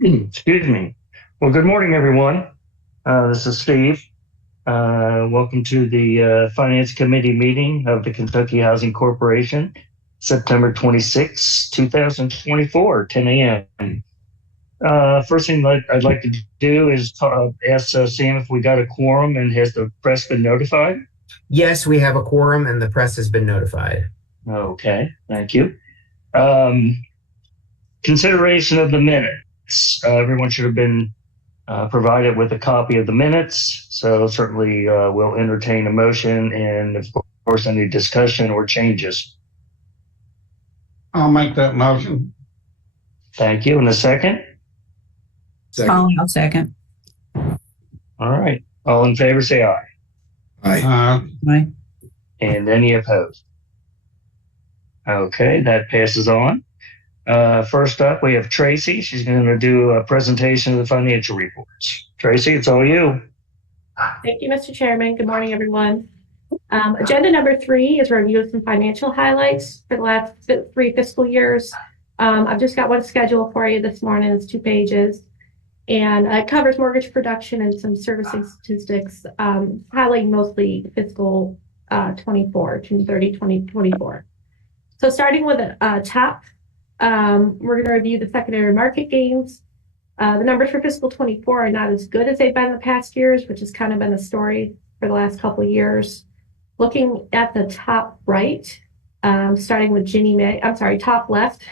Excuse me. Well, good morning, everyone. This is Steve. Welcome to the Finance Committee meeting of the Kentucky Housing Corporation, September 26, 2024, 10 a.m. First thing I'd like to do is ask Sam if we got a quorum and has the press been notified? Yes, we have a quorum and the press has been notified. Okay, thank you. Consideration of the minutes. Everyone should have been provided with a copy of the minutes, so certainly we'll entertain a motion and, of course, any discussion or changes. I'll make that motion. Thank you. And a second? I'll second. All right. All in favor, say aye. Aye. Aye. And any opposed? Okay, that passes on. First up, we have Tracy. She's going to do a presentation of the financial reports. Tracy, it's all you. Thank you, Mr. Chairman. Good morning, everyone. Agenda number 3 is review of some financial highlights for the last 3 fiscal years. I've just got one schedule for you this morning. It's 2 pages. And it covers mortgage production and some servicing statistics, highlighting mostly fiscal 24, June 30, 2024. So starting with the top, we're going to review the secondary market gains. The numbers for fiscal 24 are not as good as they've been in the past years, which has kind of been the story for the last couple of years. Looking at the top right, starting with Ginnie Mae, top left,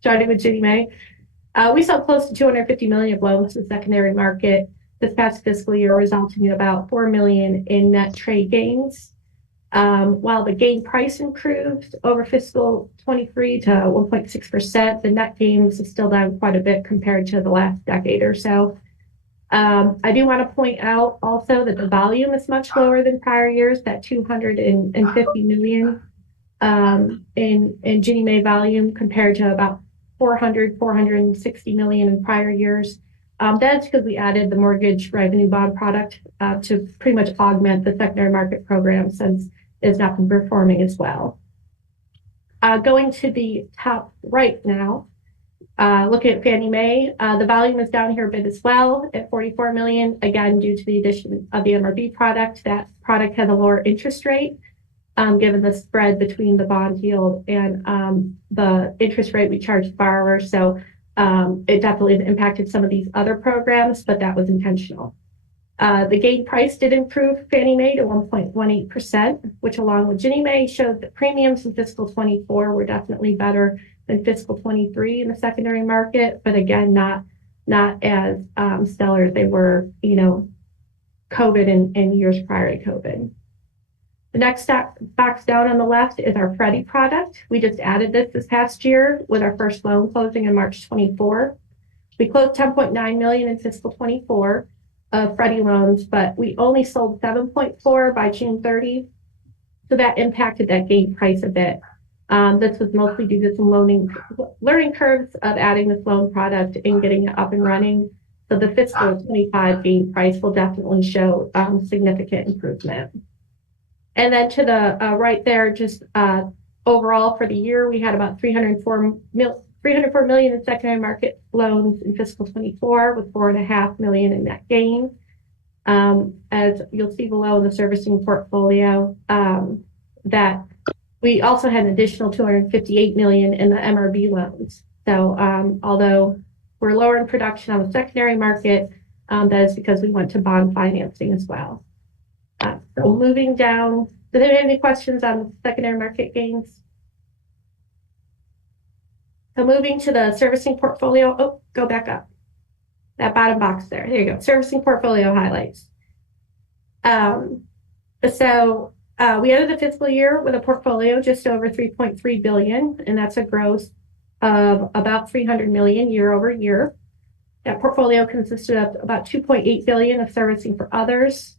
starting with Ginnie Mae, we saw close to 250 million of loans to the secondary market this past fiscal year, resulting in about 4 million in net trade gains. While the gain price improved over fiscal 23 to 1.6%, the net gains is still down quite a bit compared to the last decade or so. I do want to point out also that the volume is much lower than prior years, that 250 million in Ginnie Mae volume compared to about 460 million in prior years. That's because we added the mortgage revenue bond product to pretty much augment the secondary market program since it's not been performing as well. Going to the top right now, looking at Fannie Mae, the volume is down here a bit as well at 44 million, again, due to the addition of the MRB product. That product has a lower interest rate, given the spread between the bond yield and the interest rate we charge borrowers. So it definitely impacted some of these other programs, but that was intentional. The gain price did improve Fannie Mae to 1.18%, which along with Ginnie Mae showed that premiums in fiscal 24 were definitely better than fiscal 23 in the secondary market, but again, not as stellar as they were, COVID and years prior to COVID. The next box down on the left is our Freddie product. We just added this past year with our first loan closing in March 24. We closed 10.9 million in fiscal 24 of Freddie loans, but we only sold 7.4 by June 30. So that impacted that gain price a bit. This was mostly due to some learning curves of adding this loan product and getting it up and running. So the fiscal 25 gain price will definitely show significant improvement. And then to the right there, just overall for the year, we had about 304 million in secondary market loans in fiscal 24 with 4.5 million in net gain. As you'll see below in the servicing portfolio, that we also had an additional 258 million in the MRB loans. So although we're lower in production on the secondary market, that is because we went to bond financing as well. So moving down, do there have any questions on the secondary market gains? So moving to the servicing portfolio, go back up. That bottom box there, you go, servicing portfolio highlights. So we ended the fiscal year with a portfolio just over 3.3 billion, and that's a growth of about 300 million year over year. That portfolio consisted of about 2.8 billion of servicing for others,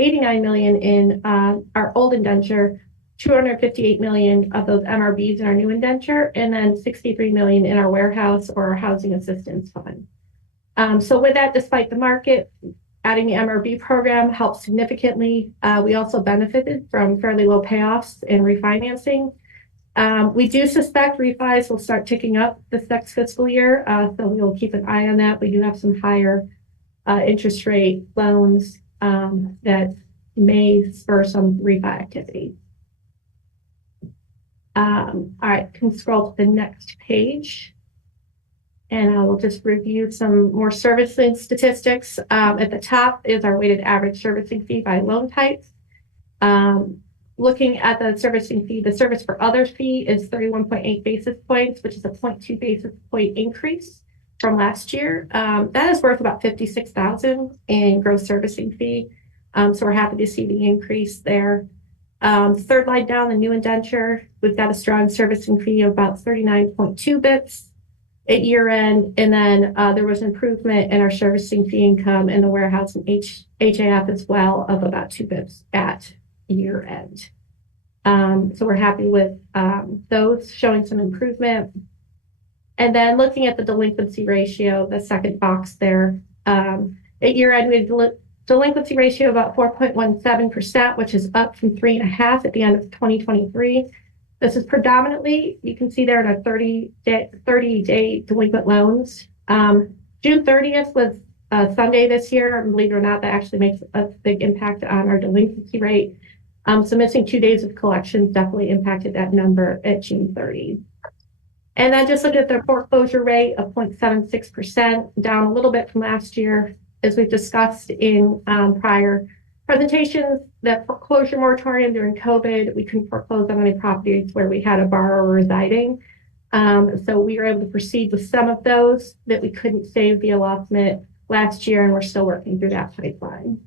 89 million in our old indenture, 258 million of those MRBs in our new indenture, and then 63 million in our warehouse or our housing assistance fund. So with that, despite the market, adding the MRB program helped significantly. We also benefited from fairly low payoffs and refinancing. We do suspect refis will start ticking up this next fiscal year, so we'll keep an eye on that. We do have some higher interest rate loans that may spur some refi activity. All right, can scroll to the next page. And I will just review some more servicing statistics. At the top is our weighted average servicing fee by loan types. Looking at the servicing fee, the service for others fee is 31.8 basis points, which is a 0.2 basis point increase from last year. That is worth about $56,000 in gross servicing fee. So we're happy to see the increase there. Third line down, the new indenture, we've got a strong servicing fee of about 39.2 bips at year end. And then there was an improvement in our servicing fee income in the warehouse and HAF as well of about 2 bips at year end. So we're happy with those showing some improvement. And then looking at the delinquency ratio, the second box there, at year end, we had delinquency ratio about 4.17%, which is up from 3.5% at the end of 2023. This is predominantly, you can see there in our 30-day delinquent loans. June 30th was Sunday this year. And believe it or not, that actually makes a big impact on our delinquency rate. So missing 2 days of collections definitely impacted that number at June 30. And then just look at the foreclosure rate of 0.76%, down a little bit from last year. As we've discussed in prior presentations, that foreclosure moratorium during COVID, we couldn't foreclose on any properties where we had a borrower residing. So we were able to proceed with some of those that we couldn't save via allotment last year, and we're still working through that pipeline.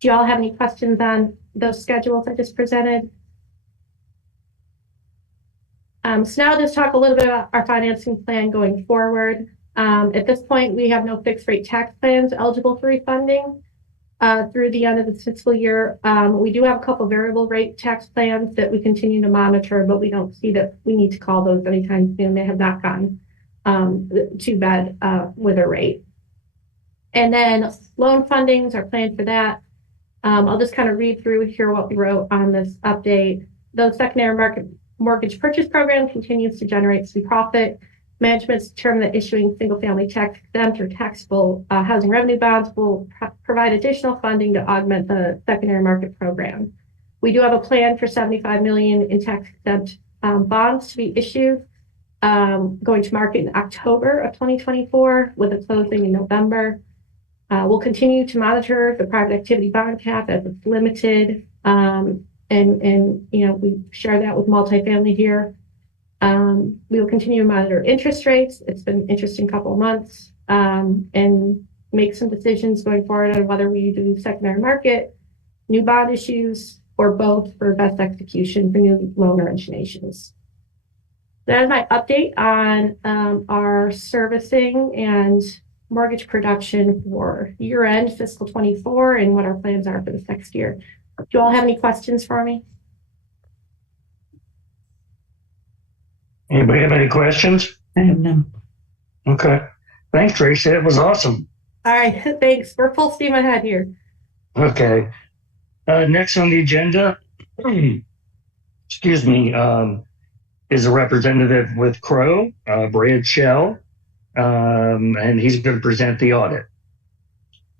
Do you all have any questions on those schedules I just presented? So now let's talk a little bit about our financing plan going forward. At this point, we have no fixed rate tax plans eligible for refunding through the end of the fiscal year. We do have a couple variable rate tax plans that we continue to monitor, but we don't see that we need to call those anytime soon. They have not gotten too bad with a rate. And then loan fundings are planned for that. I'll just kind of read through here what we wrote on this update. The secondary market mortgage purchase program continues to generate some profit. Management's determined that issuing single-family tax-exempt or taxable housing revenue bonds will provide additional funding to augment the secondary market program. We do have a plan for $75 million in tax-exempt bonds to be issued, going to market in October of 2024 with a closing in November. We'll continue to monitor the private activity bond cap as it's limited, and you know, we share that with multifamily here. We will continue to monitor interest rates. It's been an interesting couple of months, and make some decisions going forward on whether we do secondary market, new bond issues, or both for best execution for new loan originations. That is my update on our servicing and mortgage production for year-end fiscal 24 and what our plans are for this next year. Do you all have any questions for me? Anybody have any questions? I have none. Okay. Thanks, Tracy. That was awesome. All right, thanks. We're full steam ahead here. Okay. Next on the agenda, excuse me, is a representative with Crow, Brad Shell, and he's going to present the audit.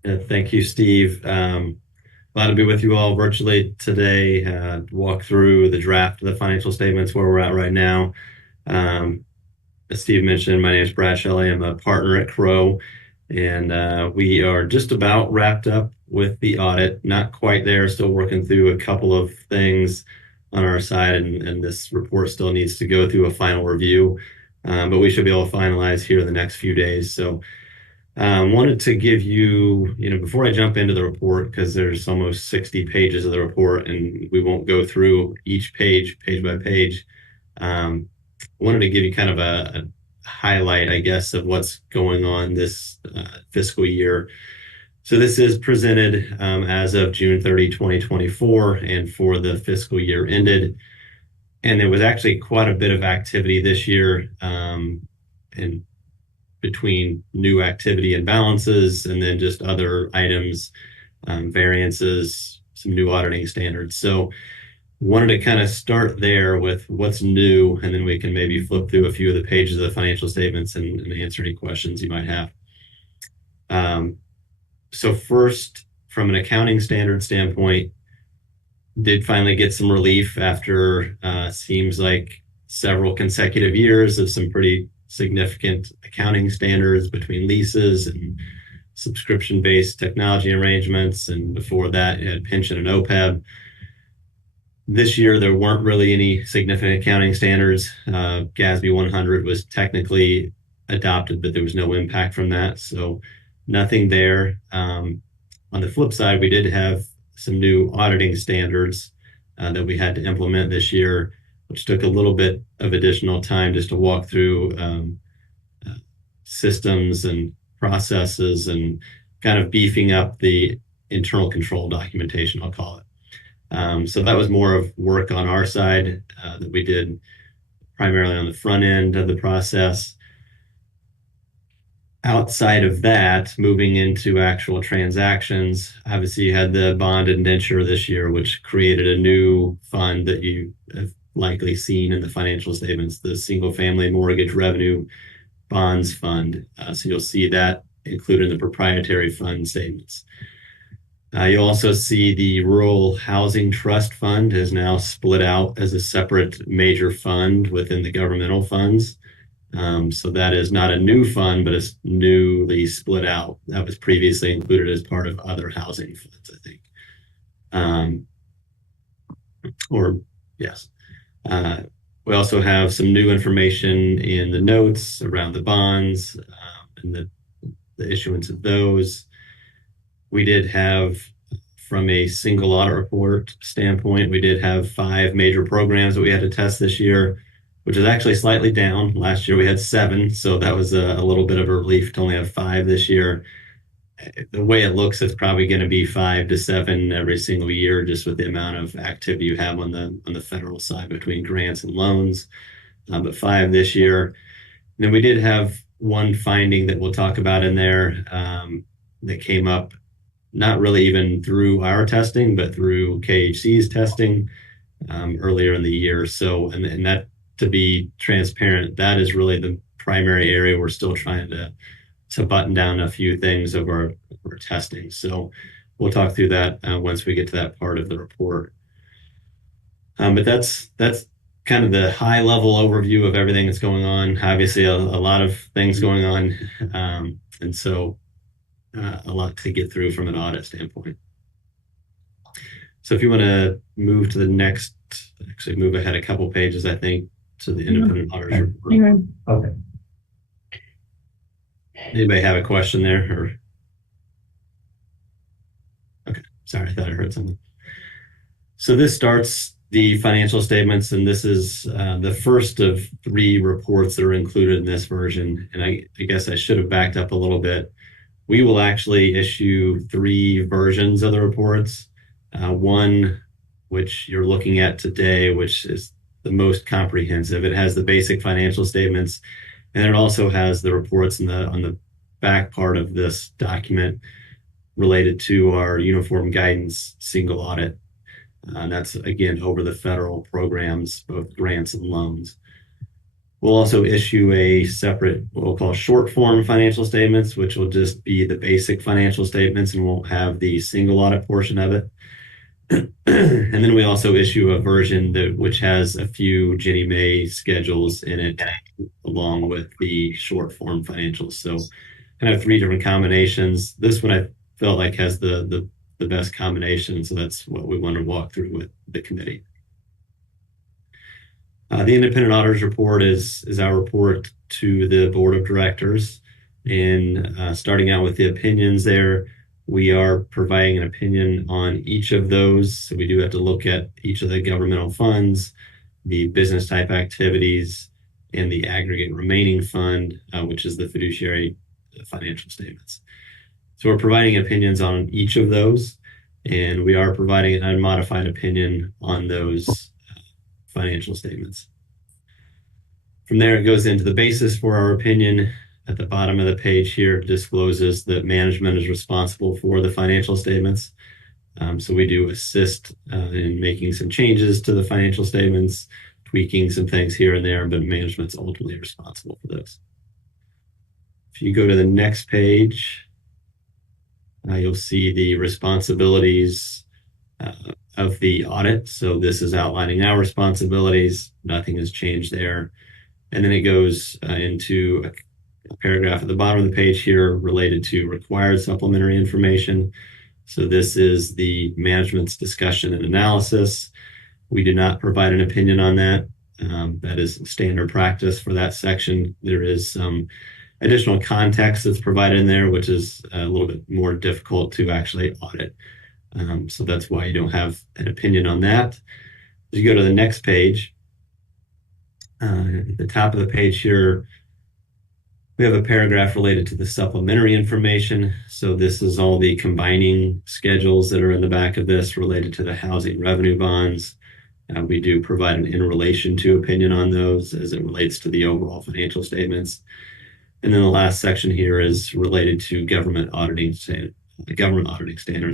Thank you, Steve. Glad to be with you all virtually today, walk through the draft of the financial statements where we're at right now. As Steve mentioned, my name is Brad Shelley. I'm a partner at Crow, and we are just about wrapped up with the audit. Not quite there, still working through a couple of things on our side, and this report still needs to go through a final review, but we should be able to finalize here in the next few days. So wanted to give you, before I jump into the report, because there's almost 60 pages of the report, and we won't go through each page by page. Wanted to give you kind of a highlight, I guess, of what's going on this fiscal year. So this is presented as of June 30, 2024, and for the fiscal year ended. And there was actually quite a bit of activity this year, and between new activity and balances, and then just other items, variances, some new auditing standards. So wanted to kind of start there with what's new, and then we can maybe flip through a few of the pages of the financial statements and answer any questions you might have. So first, from an accounting standard standpoint, did finally get some relief after seems like several consecutive years of some pretty significant accounting standards between leases and subscription-based technology arrangements, and before that you had pension and OPEB. This year there weren't really any significant accounting standards. GASB 100 was technically adopted, but there was no impact from that, so nothing there. On the flip side, we did have some new auditing standards that we had to implement this year, which took a little bit of additional time just to walk through systems and processes and kind of beefing up the internal control documentation, I'll call it. So that was more of work on our side that we did primarily on the front end of the process. Outside of that, moving into actual transactions, obviously you had the bond indenture this year, which created a new fund that you have likely seen in the financial statements, the Single Family Mortgage Revenue Bonds Fund. So you'll see that included in the proprietary fund statements. You'll also see the Rural Housing Trust Fund is now split out as a separate major fund within the governmental funds. So that is not a new fund, but it's newly split out. That was previously included as part of other housing funds, I think. Yes. We also have some new information in the notes around the bonds and the issuance of those. We did have, from a single audit report standpoint, we did have 5 major programs that we had to test this year, which is actually slightly down. Last year we had 7, so that was a little bit of a relief to only have 5 this year. The way it looks, it's probably going to be 5 to 7 every single year, just with the amount of activity you have on the federal side between grants and loans. But 5 this year. And then we did have one finding that we'll talk about in there that came up not really even through our testing, but through KHC's testing earlier in the year. So, and that, to be transparent, that is really the primary area we're still trying to button down a few things of our testing. So we'll talk through that once we get to that part of the report. But that's kind of the high level overview of everything that's going on. Obviously a lot of things going on. And so a lot to get through from an audit standpoint. So if you want to move to the next, actually move ahead a couple pages, I think, to the independent auditors report. Okay. Anybody have a question there? Or okay, sorry, I thought I heard something. So this starts the financial statements, and this is the first of 3 reports that are included in this version. And I guess I should have backed up a little bit. We will actually issue 3 versions of the reports. One, which you're looking at today, which is the most comprehensive. It has the basic financial statements, and it also has the reports on the back part of this document related to our uniform guidance single audit. And that's, again, over the federal programs, both grants and loans. We'll also issue a separate, what we'll call short form financial statements, which will just be the basic financial statements and won't have the single audit portion of it. And then we also issue a version which has a few Ginnie Mae schedules in it, along with the short form financials. So kind of 3 different combinations. This one I felt like has the best combination, so that's what we want to walk through with the committee. The independent auditors report is our report to the board of directors. And starting out with the opinions there, we are providing an opinion on each of those. So we do have to look at each of the governmental funds, the business type activities, and the aggregate remaining fund, which is the fiduciary financial statements. So we're providing opinions on each of those, and we are providing an unmodified opinion on those financial statements. From there, it goes into the basis for our opinion. At the bottom of the page here, it discloses that management is responsible for the financial statements. So we do assist in making some changes to the financial statements, tweaking some things here and there, but management's ultimately responsible for those. If you go to the next page, you'll see the responsibilities of the audit. So this is outlining our responsibilities. Nothing has changed there. And then it goes into a paragraph at the bottom of the page here related to required supplementary information. So this is the management's discussion and analysis. We do not provide an opinion on that. That is standard practice for that section. There is some additional context that's provided in there, which is a little bit more difficult to actually audit. So that's why you don't have an opinion on that. As you go to the next page, at the top of the page here, we have a paragraph related to the supplementary information. So this is all the combining schedules that are in the back of this related to the housing revenue bonds. We do provide an in relation to opinion on those as it relates to the overall financial statements. And then the last section here is related to government auditing standards.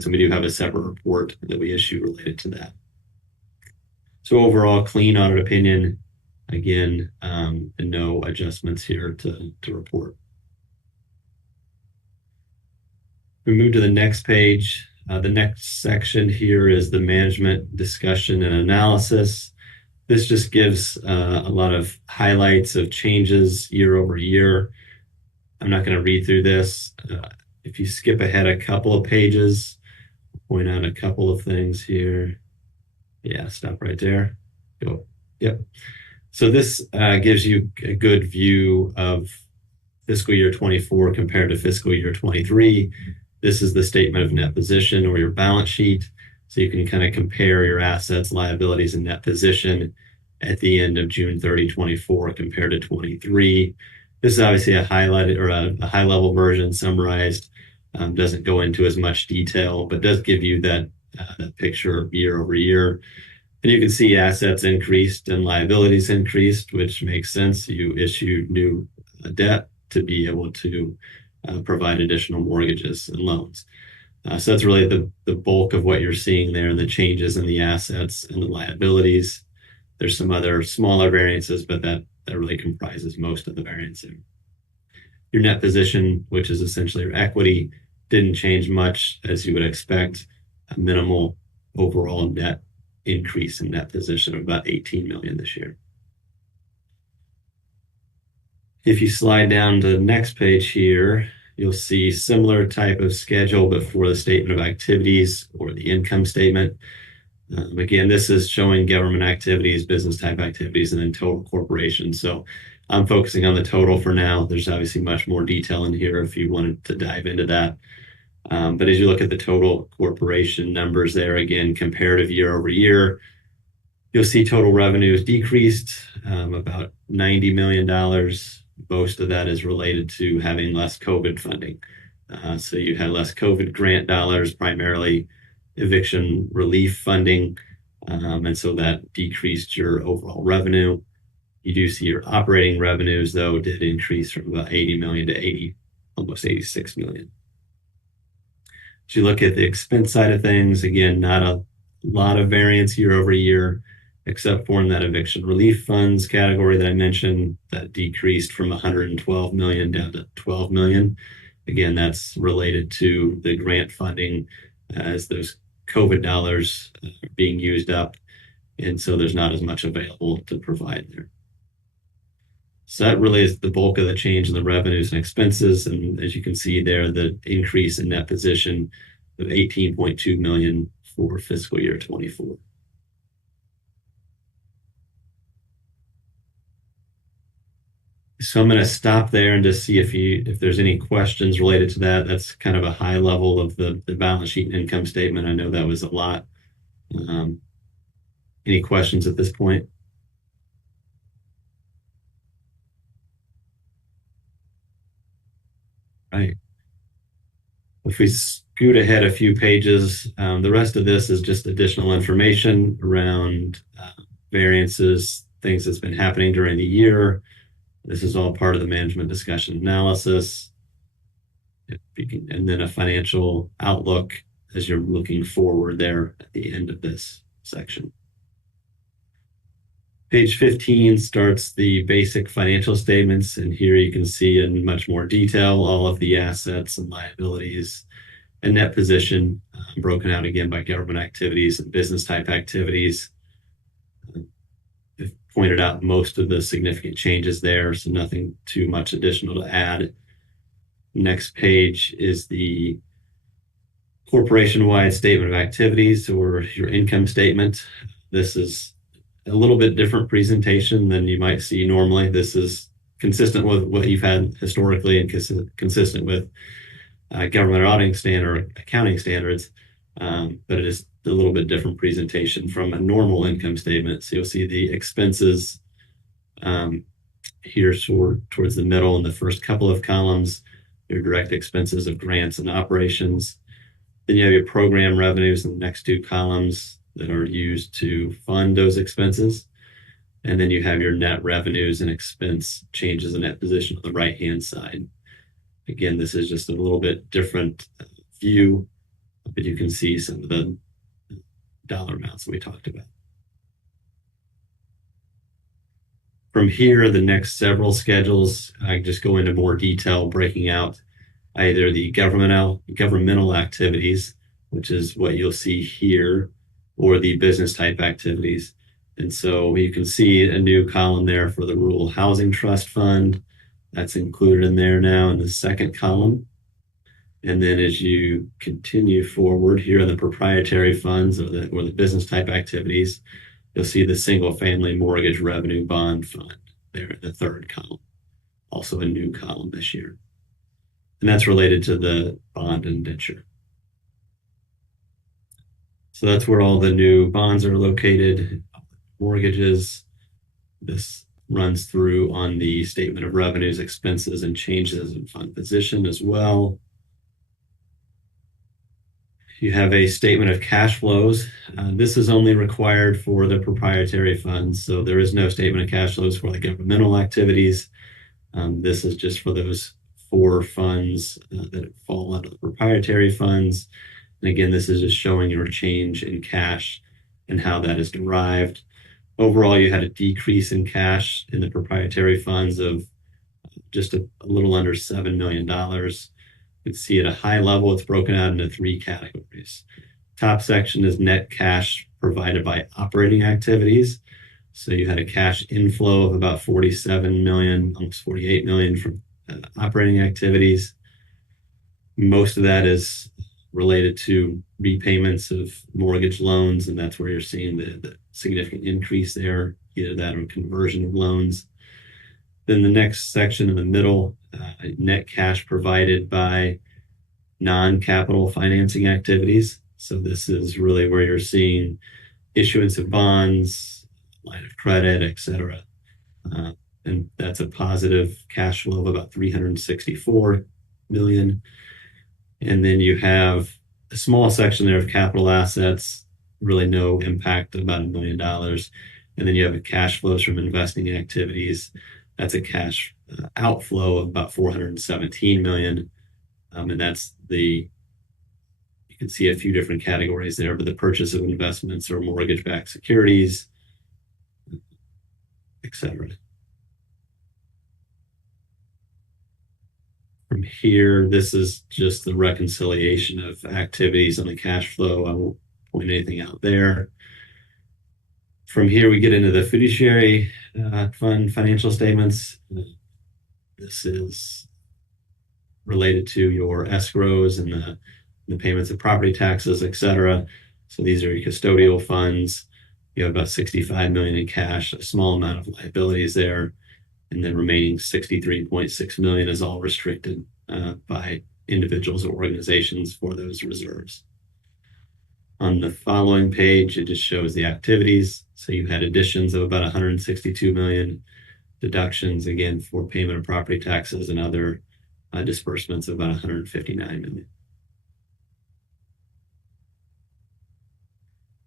And we do have a separate report that we issue related to that. So overall, clean audit opinion. Again, and no adjustments here to report. We move to the next page. The next section here is the management discussion and analysis. This just gives a lot of highlights of changes year over year. I'm not going to read through this. If you skip ahead a couple of pages, I'll point out a couple of things here. Yeah, stop right there. Go. Yep. So this gives you a good view of fiscal year 24 compared to fiscal year 23. This is the statement of net position or your balance sheet. So you can kind of compare your assets, liabilities, and net position at the end of June 30, 24 compared to 23. This is obviously a highlighted or a high level version summarized. Doesn't go into as much detail, but does give you that picture year over year. And you can see assets increased and liabilities increased, which makes sense. You issue new debt to be able to provide additional mortgages and loans. So that's really the bulk of what you're seeing there, and the changes in the assets and the liabilities. There's some other smaller variances, but that really comprises most of the variance there. Your net position, which is essentially your equity, didn't change much as you would expect. A minimal overall net increase in net position of about 18 million this year. If you slide down to the next page here, you'll see similar type of schedule but for the statement of activities or the income statement. Again, this is showing government activities, business type activities, and then total corporation. So I'm focusing on the total for now. There's obviously much more detail in here if you wanted to dive into that. But as you look at the total corporation numbers there, again, comparative year over year, you'll see total revenues decreased about $90 million. Most of that is related to having less COVID funding. So you had less COVID grant dollars, primarily eviction relief funding. And so that decreased your overall revenue. You do see your operating revenues, though, did increase from about 80 million to almost 86 million. As you look at the expense side of things, again, not a lot of variance year over year, except for in that eviction relief funds category that I mentioned, that decreased from 112 million down to 12 million. Again, that's related to the grant funding as those COVID dollars are being used up. And so there's not as much available to provide there. So that really is the bulk of the change in the revenues and expenses. And as you can see there, the increase in net position of 18.2 million for fiscal year 24. So I'm going to stop there and just see if there's any questions related to that. That's kind of a high level of the balance sheet and income statement. I know that was a lot. Any questions at this point? Right. If we scoot ahead a few pages, the rest of this is just additional information around variances, things that's been happening during the year. This is all part of the management discussion analysis. And then a financial outlook as you're looking forward there at the end of this section. Page 15 starts the basic financial statements, and here you can see in much more detail all of the assets and liabilities and net position, broken out again by government activities and business type activities. I've pointed out most of the significant changes there, so nothing too much additional to add. Next page is the corporation-wide statement of activities, or your income statement. This is a little bit different presentation than you might see normally. This is consistent with what you've had historically and consistent with government auditing standard, accounting standards, but it is a little bit different presentation from a normal income statement. So you'll see the expenses here towards the middle in the first couple of columns, your direct expenses of grants and operations. Then you have your program revenues in the next two columns that are used to fund those expenses. And then you have your net revenues and expense changes in net position on the right-hand side. Again, this is just a little bit different view, but you can see some of the dollar amounts that we talked about. From here, the next several schedules, I just go into more detail, breaking out either the governmental activities, which is what you'll see here, or the business type activities. And so you can see a new column there for the Rural Housing Trust Fund. That's included in there now in the second column. And then as you continue forward here in the proprietary funds or the business type activities, you'll see the single family mortgage revenue bond fund there in the third column, also a new column this year. And that's related to the bond indenture. So that's where all the new bonds are located, mortgages. This runs through on the statement of revenues, expenses, and changes in fund position as well. You have a statement of cash flows. This is only required for the proprietary funds, so there is no statement of cash flows for the governmental activities. This is just for those 4 funds that fall under the proprietary funds. And again, this is just showing your change in cash and how that is derived. Overall, you had a decrease in cash in the proprietary funds of just a little under $7 million. You can see at a high level, it's broken out into 3 categories. Top section is net cash provided by operating activities. So you had a cash inflow of about 47 million, almost 48 million from operating activities. Most of that is related to repayments of mortgage loans, and that's where you're seeing the significant increase there, either that or conversion of loans. Then the next section in the middle, net cash provided by non-capital financing activities. So this is really where you're seeing issuance of bonds, line of credit, etc. And that's a positive cash flow of about 364 million. And then you have a small section there of capital assets, really no impact, about $1 million. And then you have a cash flows from investing activities. That's a cash outflow of about 417 million. And that's you can see a few different categories there, but the purchase of investments or mortgage-backed securities, etc. From here, this is just the reconciliation of activities on the cash flow. I won't point anything out there. From here, we get into the fiduciary fund financial statements. This is related to your escrows and the payments of property taxes, etc. So these are your custodial funds. You have about 65 million in cash, a small amount of liabilities there. And then remaining 63.6 million is all restricted by individuals or organizations for those reserves. On the following page, it just shows the activities. So you had additions of about 162 million, deductions again for payment of property taxes and other disbursements of about 159 million.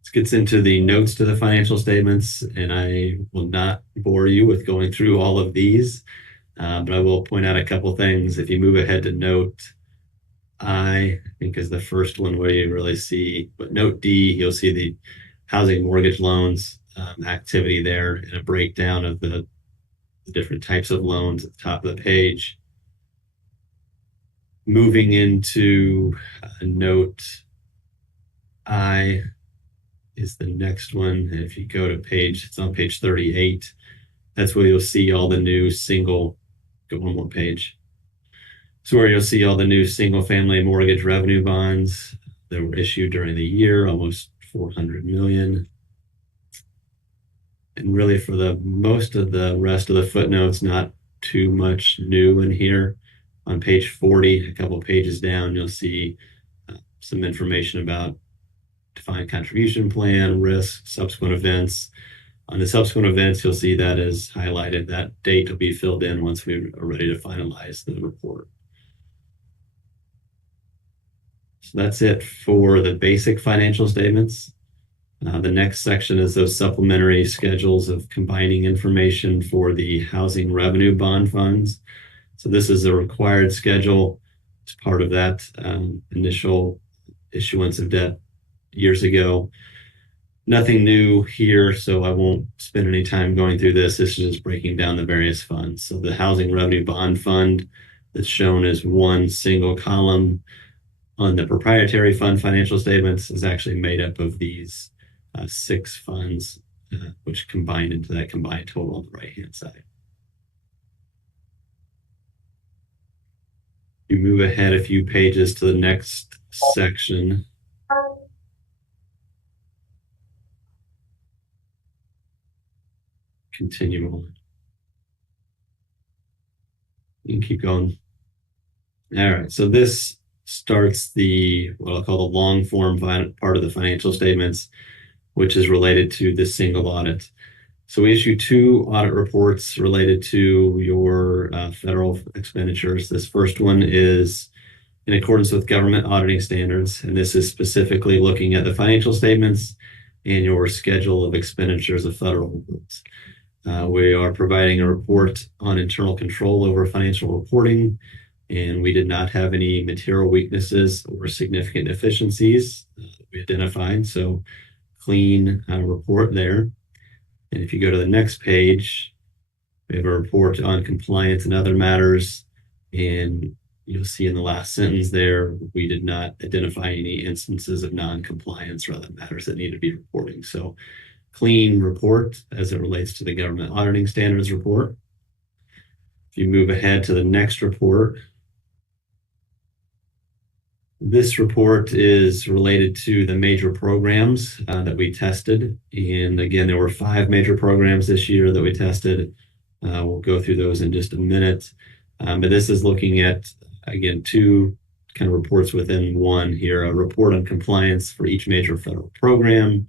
This gets into the notes to the financial statements, and I will not bore you with going through all of these, but I will point out a couple things. If you move ahead to note I think is the first one where you really see, but note D, you'll see the housing mortgage loans activity there and a breakdown of the different types of loans at the top of the page. Moving into note I is the next one. And if you go to page, it's on page 38. That's where you'll see all the new go one more page. So where you'll see all the new single family mortgage revenue bonds that were issued during the year, almost 400 million. And really for the most of the rest of the footnotes, not too much new in here. On page 40, a couple pages down, you'll see some information about defined contribution plan, risk, subsequent events. On the subsequent events, you'll see that is highlighted. That date will be filled in once we are ready to finalize the report. So that's it for the basic financial statements. The next section is those supplementary schedules of combining information for the housing revenue bond funds. So this is a required schedule as part of that initial issuance of debt years ago. Nothing new here, so I won't spend any time going through this. This is just breaking down the various funds. So the housing revenue bond fund that's shown as one single column on the proprietary fund financial statements is actually made up of these 6 funds, which combine into that combined total on the right-hand side. You move ahead a few pages to the next section. Continue on. You can keep going. All right, so this starts what I'll call the long form part of the financial statements, which is related to this single audit. So we issue 2 audit reports related to your federal expenditures. This first one is in accordance with government auditing standards, and this is specifically looking at the financial statements and your schedule of expenditures of federal awards. We are providing a report on internal control over financial reporting, and we did not have any material weaknesses or significant deficiencies we identified. So clean report there. And if you go to the next page, we have a report on compliance and other matters. And you'll see in the last sentence there, we did not identify any instances of non-compliance or other matters that need to be reporting. So clean report as it relates to the government auditing standards report. If you move ahead to the next report, this report is related to the major programs that we tested. And again, there were 5 major programs this year that we tested. We'll go through those in just a minute. But this is looking at, again, 2 kind of reports within one here, a report on compliance for each major federal program,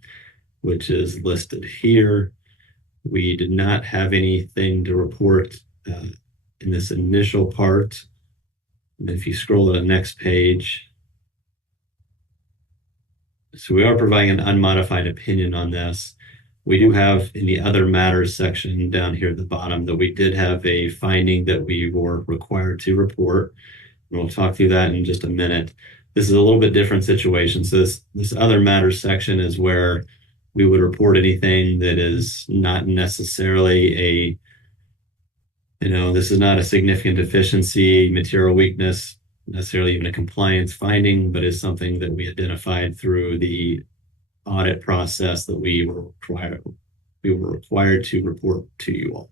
which is listed here. We did not have anything to report in this initial part. And if you scroll to the next page, so we are providing an unmodified opinion on this. We do have in the other matters section down here at the bottom that we did have a finding that we were required to report. And we'll talk through that in just a minute. This is a little bit different situation. So this other matters section is where we would report anything that is not necessarily this is not a significant deficiency, material weakness, necessarily even a compliance finding, but is something that we identified through the audit process that we were required to report to you all.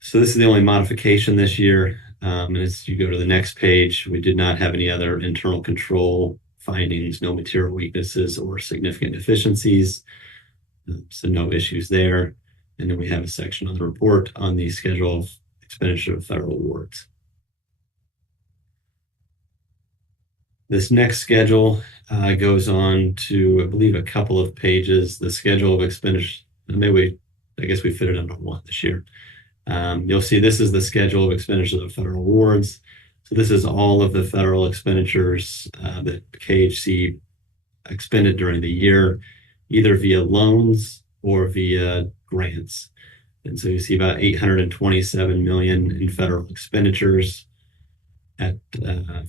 So this is the only modification this year. And as you go to the next page, we did not have any other internal control findings, no material weaknesses or significant deficiencies. So no issues there. And then we have a section on the report on the schedule of expenditure of federal awards. This next schedule goes on to, I believe, a couple of pages. The schedule of expenditure, I guess we fit it under one this year. You'll see this is the schedule of expenditures of federal awards. So this is all of the federal expenditures that KHC expended during the year, either via loans or via grants. And so you see about $827 million in federal expenditures.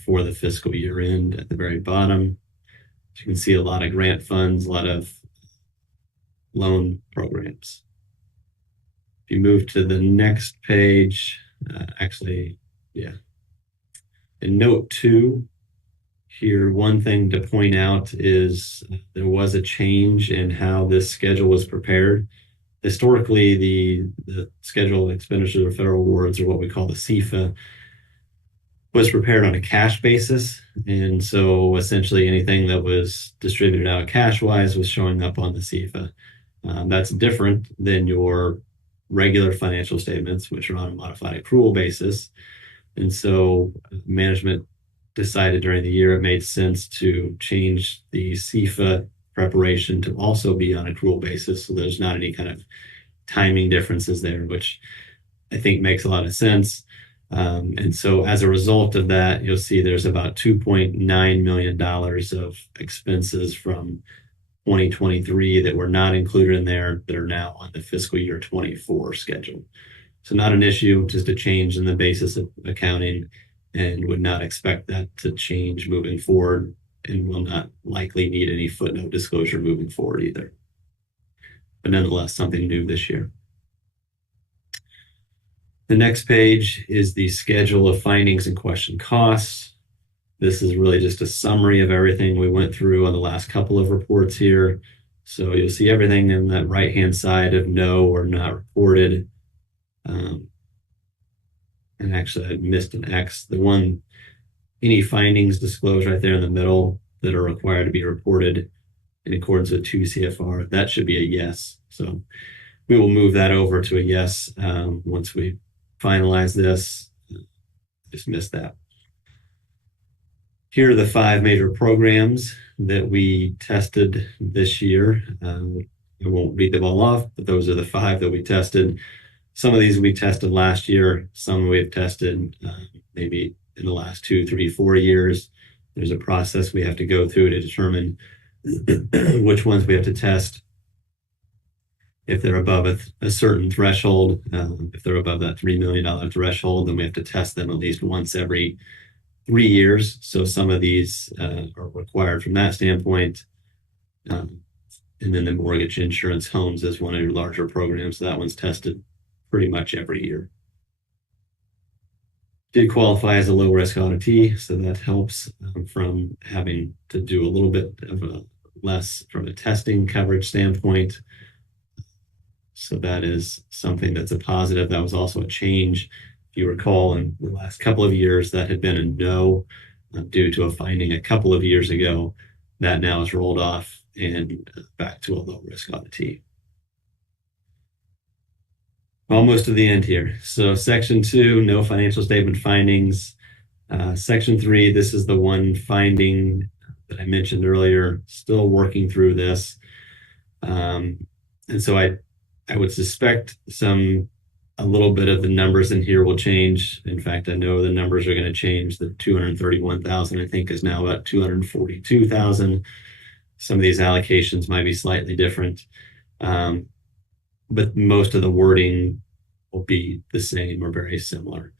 for the fiscal year end at the very bottom. You can see a lot of grant funds, a lot of loan programs. If you move to the next page, in note 2, here, one thing to point out is there was a change in how this schedule was prepared. Historically, the schedule of expenditures of federal awards, or what we call the CFA, was prepared on a cash basis. And so essentially anything that was distributed out cash-wise was showing up on the CFA. That's different than your regular financial statements, which are on a modified accrual basis. And so management decided during the year it made sense to change the CFA preparation to also be on accrual basis, so there's not any kind of timing differences there, which I think makes a lot of sense. And so as a result of that, you'll see there's about $2.9 million of expenses from 2023 that were not included in there that are now on the fiscal year 24 schedule. So not an issue, just a change in the basis of accounting, and would not expect that to change moving forward, and will not likely need any footnote disclosure moving forward either. But nonetheless, something new this year. The next page is the schedule of findings and question costs. This is really just a summary of everything we went through on the last couple of reports here. So you'll see everything in that right-hand side of no or not reported. And actually, I missed an X. The one, any findings disclosed right there in the middle that are required to be reported in accordance with 2 CFR, that should be a yes. So we will move that over to a yes once we finalize this. Just missed that. Here are the 5 major programs that we tested this year. I won't read them all off, but those are the 5 that we tested. Some of these we tested last year, some we've tested maybe in the last 2, 3, 4 years. There's a process we have to go through to determine which ones we have to test. If they're above a certain threshold, if they're above that $3 million threshold, then we have to test them at least once every 3 years. So some of these are required from that standpoint. And then the mortgage insurance homes is one of your larger programs. So that one's tested pretty much every year. Did qualify as a low risk auditee, so that helps from having to do a little bit of a less from a testing coverage standpoint. So that is something that's a positive. That was also a change. If you recall, in the last couple of years, that had been a no due to a finding a couple of years ago. That now is rolled off and back to a low risk auditee. Almost to the end here. So section 2, no financial statement findings. Section 3, this is the one finding that I mentioned earlier, still working through this. And so I would suspect a little bit of the numbers in here will change. In fact, I know the numbers are going to change. The 231,000, I think, is now about 242,000. Some of these allocations might be slightly different. But most of the wording will be the same or very similar.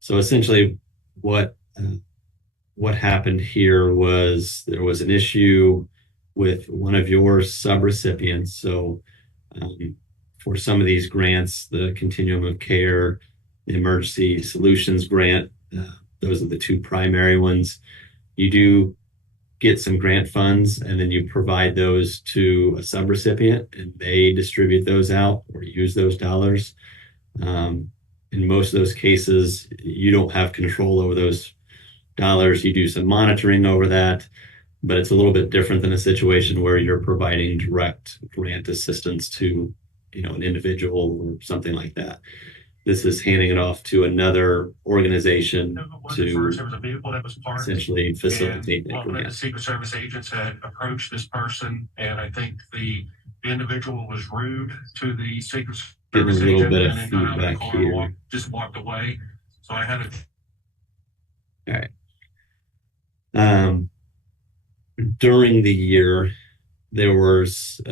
So essentially what happened here was there was an issue with one of your subrecipients. So for some of these grants, the Continuum of Care, the Emergency Solutions Grant, those are the 2 primary ones. You do get some grant funds, and then you provide those to a subrecipient, and they distribute those out or use those dollars. In most of those cases, you don't have control over those dollars. You do some monitoring over that, but it's a little bit different than a situation where you're providing direct grant assistance to, an individual or something like that. This is handing it off to another organization to essentially facilitate that grant. The Secret Service agents had approached this person, and I think the individual was rude to the Secret Service agent. Getting a little bit of feedback here. Just walked away. So I had to. All right. During the year, there was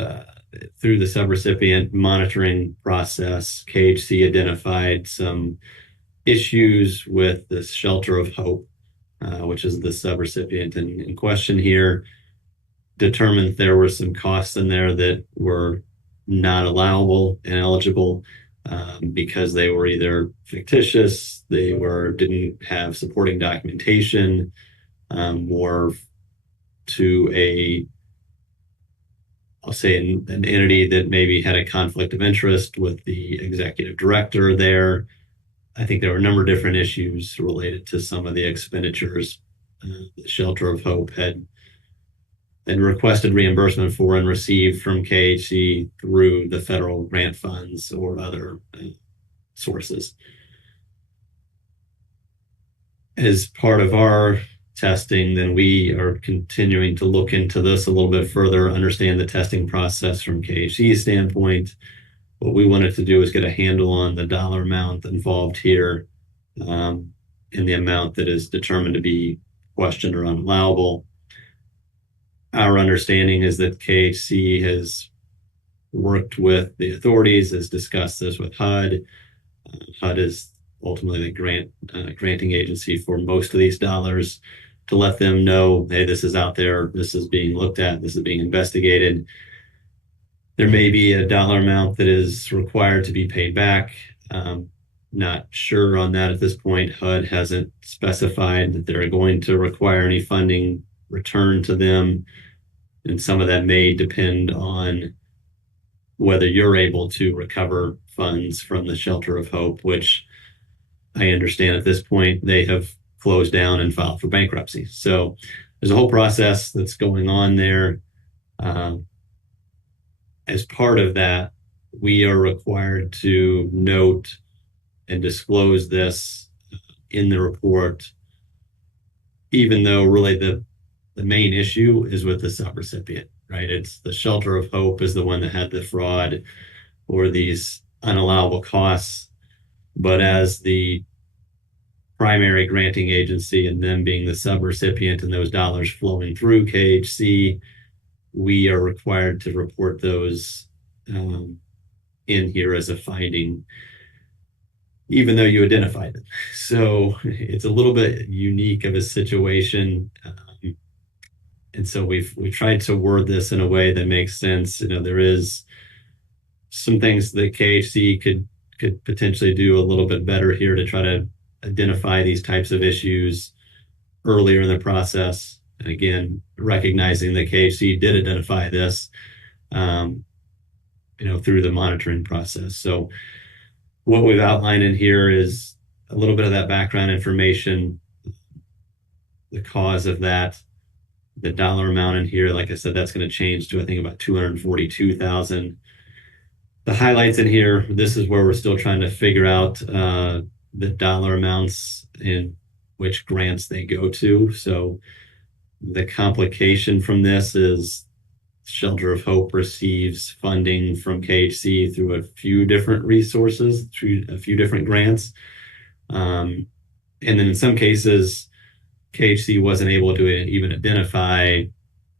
through the subrecipient monitoring process, KHC identified some issues with this Shelter of Hope which is the subrecipient in question here, determined there were some costs in there that were not allowable and eligible because they were either fictitious, didn't have supporting documentation, or to I'll say an entity that maybe had a conflict of interest with the executive director there. I think there were a number of different issues related to some of the expenditures the Shelter of Hope had requested reimbursement for and received from KHC through the federal grant funds or other sources. As part of our testing, then we are continuing to look into this a little bit further, understand the testing process from KHC's standpoint. What we wanted to do is get a handle on the dollar amount involved here, and the amount that is determined to be questioned or unallowable. Our understanding is that KHC has worked with the authorities, has discussed this with HUD. HUD is ultimately the granting agency for most of these dollars, to let them know, hey, this is out there, this is being looked at, this is being investigated. There may be a dollar amount that is required to be paid back. Not sure on that at this point. HUD hasn't specified that they're going to require any funding returned to them. And some of that may depend on whether you're able to recover funds from the Shelter of Hope, which I understand at this point they have closed down and filed for bankruptcy. So there's a whole process that's going on there. As part of that, we are required to note and disclose this in the report, even though really the main issue is with the subrecipient, right? It's the Shelter of Hope is the one that had the fraud or these unallowable costs. But as the primary granting agency and them being the subrecipient and those dollars flowing through KHC, we are required to report those in here as a finding, even though you identified them. So it's a little bit unique of a situation. And so we've tried to word this in a way that makes sense. You know, there is some things that KHC could potentially do a little bit better here to try to identify these types of issues earlier in the process. And again, recognizing that KHC did identify this, through the monitoring process. So what we've outlined in here is a little bit of that background information, the cause of that, the dollar amount in here. Like I said, that's going to change to, I think, about $242,000. The highlights in here, this is where we're still trying to figure out the dollar amounts and which grants they go to. So the complication from this is Shelter of Hope receives funding from KHC through a few different resources, through a few different grants. And then in some cases, KHC wasn't able to even identify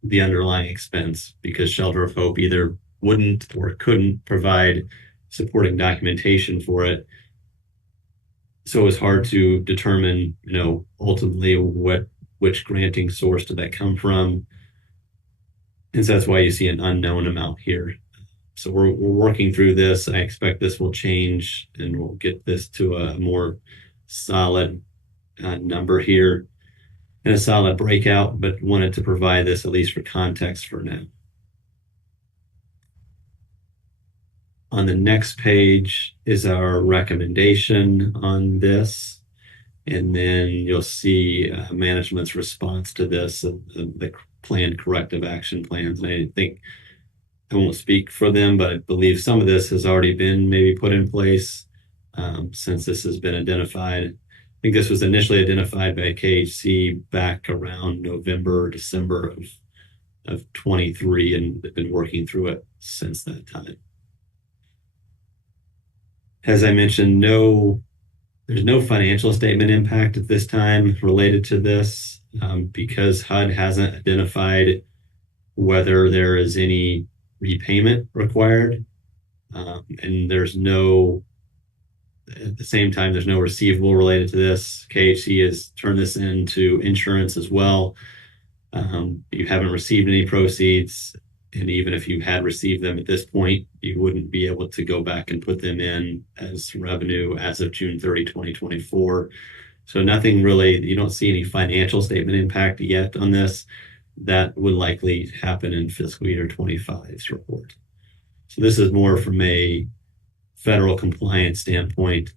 the underlying expense because Shelter of Hope either wouldn't or couldn't provide supporting documentation for it. So it was hard to determine, ultimately which granting source did that come from. And so that's why you see an unknown amount here. So we're working through this. I expect this will change and we'll get this to a more solid number here and a solid breakout, but wanted to provide this at least for context for now. On the next page is our recommendation on this. And then you'll see management's response to this, the planned corrective action plans. And I think I won't speak for them, but I believe some of this has already been maybe put in place since this has been identified. I think this was initially identified by KHC back around November or December of 23, and they've been working through it since that time. As I mentioned, there's no financial statement impact at this time related to this because HUD hasn't identified whether there is any repayment required. And there's no At the same time, there's no receivable related to this. KHC has turned this into insurance as well. You haven't received any proceeds, and even if you had received them at this point, you wouldn't be able to go back and put them in as revenue as of June 30, 2024. So nothing really, you don't see any financial statement impact yet on this. That would likely happen in fiscal year 25's report. So this is more from a federal compliance standpoint,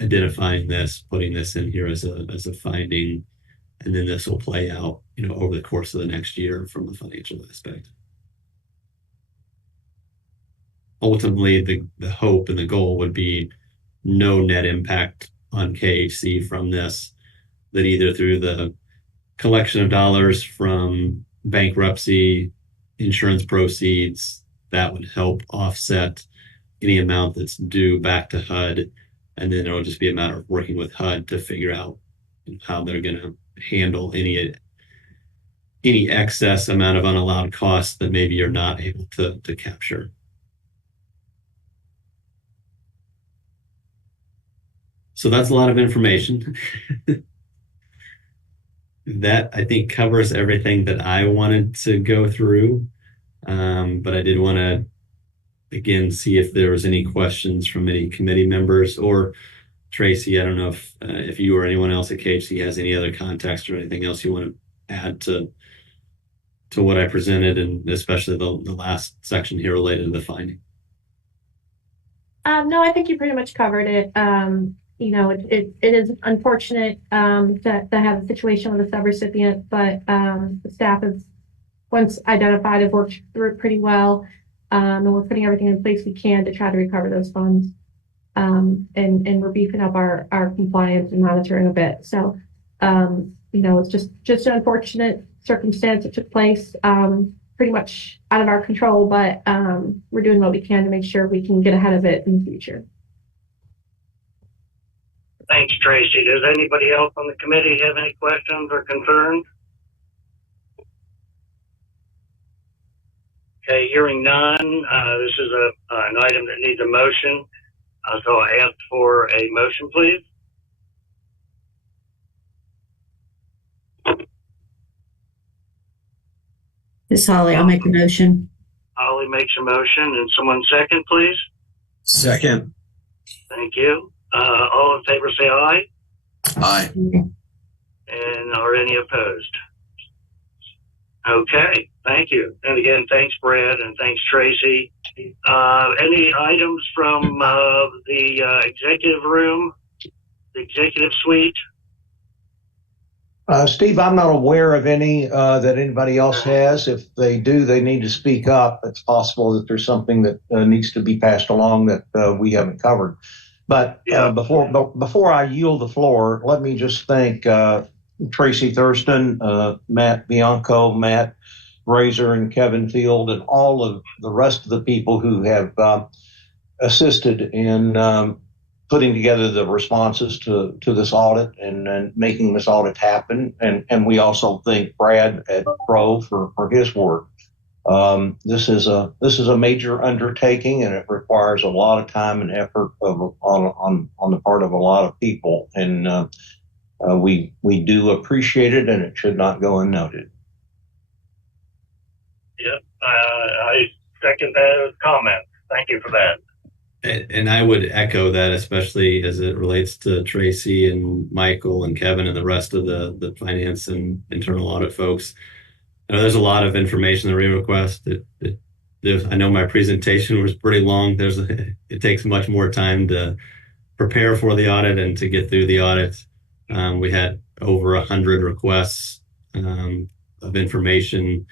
identifying this, putting this in here as a finding, and then this will play out, over the course of the next year from a financial aspect. Ultimately, the hope and the goal would be no net impact on KHC from this, that either through the collection of dollars from bankruptcy, insurance proceeds, that would help offset any amount that's due back to HUD. And then it'll just be a matter of working with HUD to figure out how they're going to handle any excess amount of unallowed costs that maybe you're not able to capture. So that's a lot of information. That, I think, covers everything that I wanted to go through. But I did want to, again, see if there was any questions from any committee members, or Tracy, I don't know if you or anyone else at KHC has any other context or anything else you want to add to what I presented, and especially the last section here related to the finding. No, I think you pretty much covered it. It is unfortunate to have a situation with a subrecipient, but the staff has, once identified, have worked through it pretty well, and we're putting everything in place we can to try to recover those funds. And we're beefing up our compliance and monitoring a bit. So, it's just an unfortunate circumstance that took place, pretty much out of our control, but we're doing what we can to make sure we can get ahead of it in the future. Thanks, Tracy. Does anybody else on the committee have any questions or concerns? Okay, hearing none. This is an item that needs a motion. So I ask for a motion, please. This is Holly. I'll make the motion. Holly makes a motion, and someone second, please. Second. Thank you. All in favor say aye. Aye. And are any opposed? Okay, thank you. And again, thanks, Brad, and thanks, Tracy. Any items from the executive room, the executive suite? Steve, I'm not aware of any that anybody else has. If they do, they need to speak up. It's possible that there's something that needs to be passed along that we haven't covered. But before I yield the floor, let me just thank Tracy Thurston, Matt Bianco, Matt Razor, and Kevin Field, and all of the rest of the people who have assisted in putting together the responses to this audit and making this audit happen. And we also thank Brad at Pro for his work. This is a major undertaking, and it requires a lot of time and effort on the part of a lot of people. And we do appreciate it, and it should not go unnoted. Yep, I second those comments. Thank you for that. And I would echo that, especially as it relates to Tracy and Michael and Kevin and the rest of the finance and internal audit folks. There's a lot of information in the request. I know my presentation was pretty long. It takes much more time to prepare for the audit and to get through the audit. We had over 100 requests of information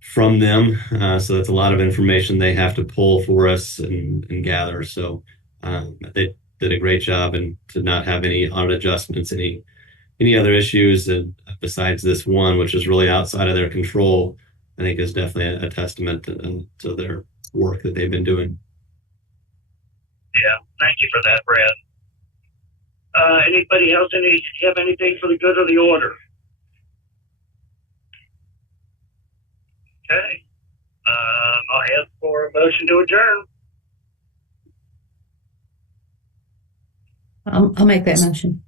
from them. So that's a lot of information they have to pull for us and gather. So they did a great job, and to not have any audit adjustments, any other issues besides this one, which is really outside of their control, I think is definitely a testament to their work that they've been doing. Yeah, thank you for that, Brad. Anybody else have anything for the good of the order? Okay. I'll ask for a motion to adjourn. I'll make that motion.